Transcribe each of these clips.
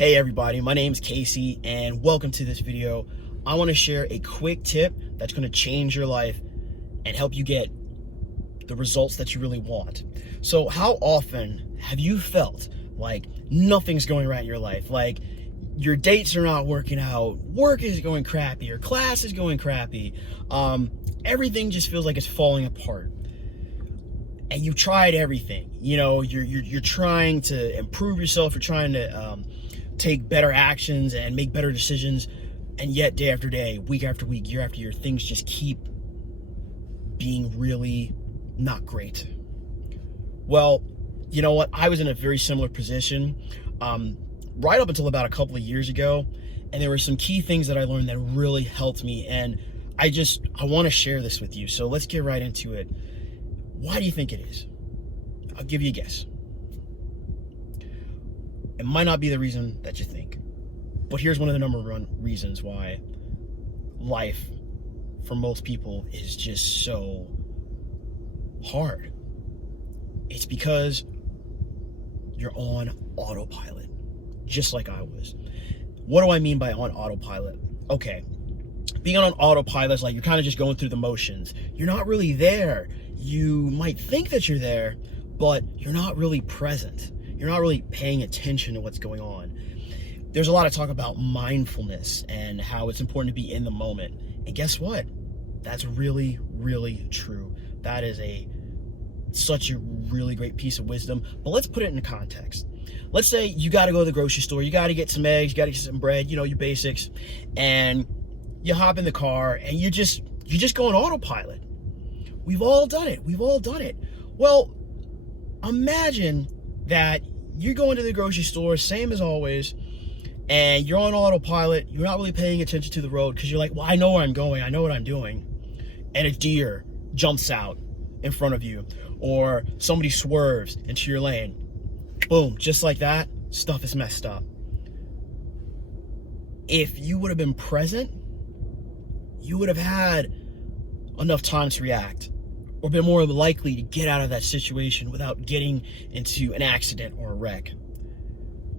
Hey everybody, my name is Casey and welcome to this video. I want to share a quick tip that's going to change your life and help you get the results that you really want. So how often have you felt like nothing's going right in your life? Like your dates are not working out, work is going crappy, your class is going crappy, everything just feels like it's falling apart. And you've tried everything. You know, you're trying to improve yourself, you're trying to take better actions and make better decisions, and yet day after day, week after week, year after year, things just keep being really not great. Well, you know what? I was in a very similar position right up until about a couple of years ago, and there were some key things that I learned that really helped me, and I want to share this with you. So let's get right into it. Why do you think it is? I'll give you a guess. It might not be the reason that you think, but here's one of the number one reasons why life for most people is just so hard. It's because you're on autopilot, just like I was. What do I mean by on autopilot? Okay, being on autopilot is like you're kind of just going through the motions. You're not really there. You might think that you're there, but you're not really present. You're not really paying attention to what's going on. There's a lot of talk about mindfulness and how it's important to be in the moment. And guess what? That's really, really true. That is such a really great piece of wisdom. But let's put it in context. Let's say you got to go to the grocery store. You got to get some eggs. You got to get some bread. You know, your basics. And you hop in the car and you just go on autopilot. We've all done it. We've all done it. Well, imagine that you're going to the grocery store, same as always, and you're on autopilot. You're not really paying attention to the road because you're like, well, I know where I'm going. I know what I'm doing. And a deer jumps out in front of you, or somebody swerves into your lane. Boom, just like that, stuff is messed up. If you would have been present, you would have had enough time to react, or been more likely to get out of that situation without getting into an accident or a wreck.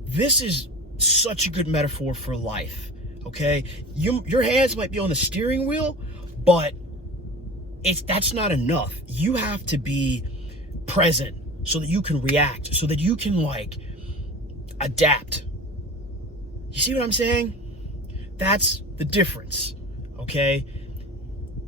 This is such a good metaphor for life, okay? Your hands might be on the steering wheel, but that's not enough. You have to be present so that you can react, so that you can adapt. You see what I'm saying? That's the difference, okay?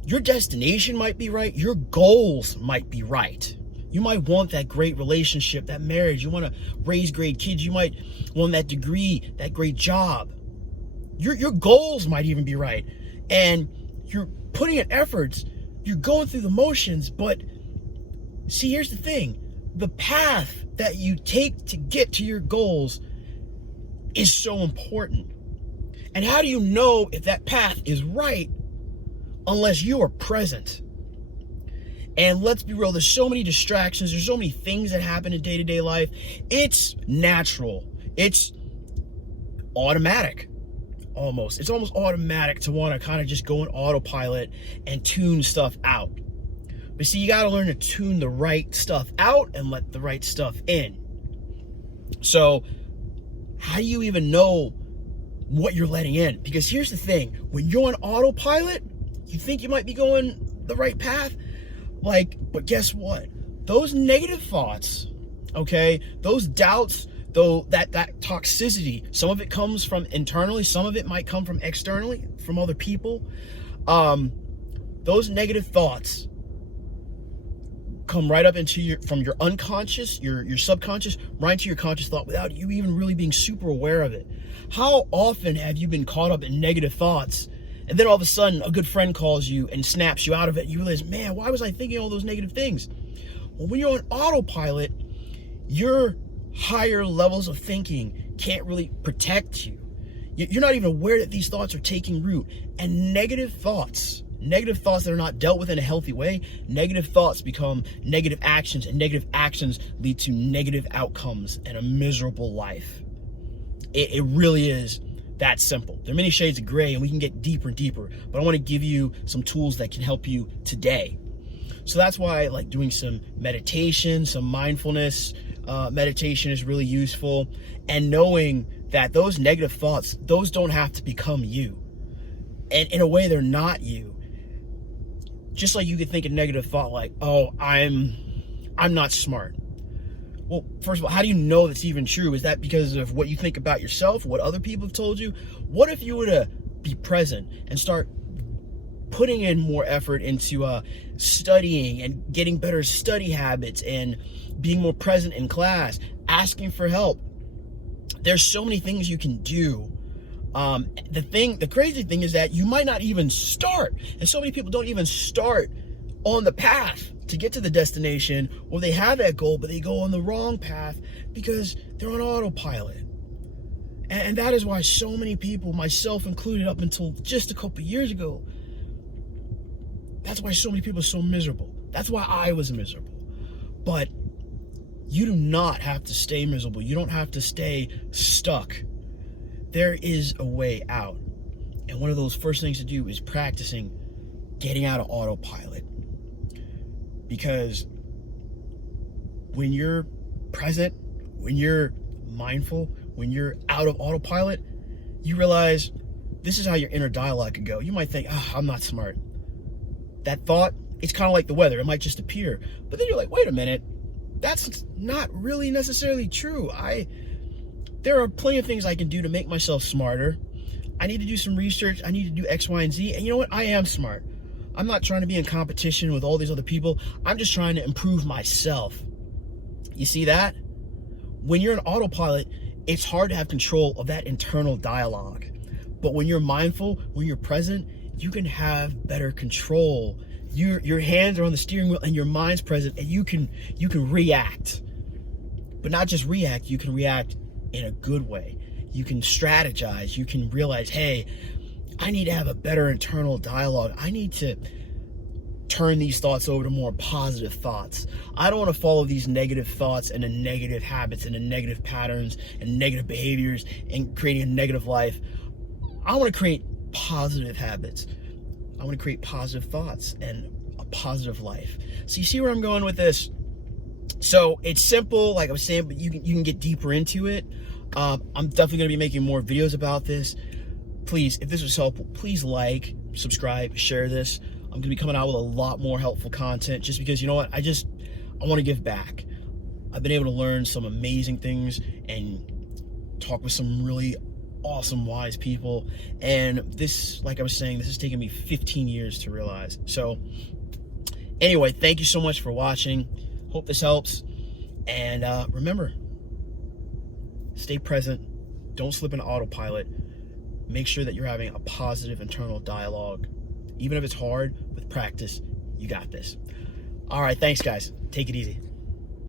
Your destination might be right. Your goals might be right. You might want that great relationship, that marriage. You want to raise great kids. You might want that degree, that great job. Your goals might even be right. And you're putting in efforts. You're going through the motions. But see, here's the thing. The path that you take to get to your goals is so important. And how do you know if that path is right unless you are present? And let's be real, there's so many distractions, there's so many things that happen in day-to-day life. It's natural, it's automatic, almost. It's almost automatic to want to kind of just go on autopilot and tune stuff out. But see, you got to learn to tune the right stuff out and let the right stuff in. So how do you even know what you're letting in? Because here's the thing, when you're on autopilot, you think you might be going the right path, but guess what? Those negative thoughts, okay, those doubts, though, that toxicity, some of it comes from internally, some of it might come from externally, from other people. Those negative thoughts come right up into from your unconscious, your subconscious, right into your conscious thought without you even really being super aware of it. How often have you been caught up in negative thoughts, and then all of a sudden a good friend calls you and snaps you out of it, and you realize, man, why was I thinking all those negative things? Well, when you're on autopilot, your higher levels of thinking can't really protect you. You're not even aware that these thoughts are taking root. And negative thoughts that are not dealt with in a healthy way, negative thoughts become negative actions, and negative actions lead to negative outcomes and a miserable life. It really is that simple. There are many shades of gray, and we can get deeper and deeper, but I want to give you some tools that can help you today. So that's why I like doing some meditation, some mindfulness meditation is really useful, and knowing that those negative thoughts, those don't have to become you. And in a way, they're not you. Just like you could think a negative thought like, oh, I'm not smart. Well, first of all, how do you know that's even true? Is that because of what you think about yourself, what other people have told you? What if you were to be present and start putting in more effort into studying and getting better study habits and being more present in class, asking for help? There's so many things you can do. The crazy thing is that you might not even start. And so many people don't even start on the path to get to the destination, or they have that goal, but they go on the wrong path because they're on autopilot. And that is why so many people, myself included, up until just a couple years ago, that's why so many people are so miserable. That's why I was miserable. But you do not have to stay miserable. You don't have to stay stuck. There is a way out. And one of those first things to do is practicing getting out of autopilot. Because when you're present, when you're mindful, when you're out of autopilot, you realize this is how your inner dialogue can go. You might think, oh, I'm not smart. That thought, it's kind of like the weather. It might just appear. But then you're like, wait a minute. That's not really necessarily true. There are plenty of things I can do to make myself smarter. I need to do some research. I need to do X, Y, and Z. And you know what? I am smart. I'm not trying to be in competition with all these other people. I'm just trying to improve myself. You see that? When you're in autopilot, it's hard to have control of that internal dialogue. But when you're mindful, when you're present, you can have better control. Your hands are on the steering wheel and your mind's present, and you can react. But not just react, you can react in a good way. You can strategize. You can realize, hey, I need to have a better internal dialogue. I need to turn these thoughts over to more positive thoughts. I don't want to follow these negative thoughts and the negative habits and the negative patterns and negative behaviors and creating a negative life. I want to create positive habits. I want to create positive thoughts and a positive life. So you see where I'm going with this? So it's simple, like I was saying, but you can get deeper into it. I'm definitely going to be making more videos about this. Please, if this was helpful, please like, subscribe, share this. I'm going to be coming out with a lot more helpful content just because, you know what, I want to give back. I've been able to learn some amazing things and talk with some really awesome, wise people. And this, like I was saying, this has taken me 15 years to realize. So anyway, thank you so much for watching. Hope this helps. And remember, stay present. Don't slip into autopilot. Make sure that you're having a positive internal dialogue. Even if it's hard, with practice, you got this. All right, thanks, guys. Take it easy.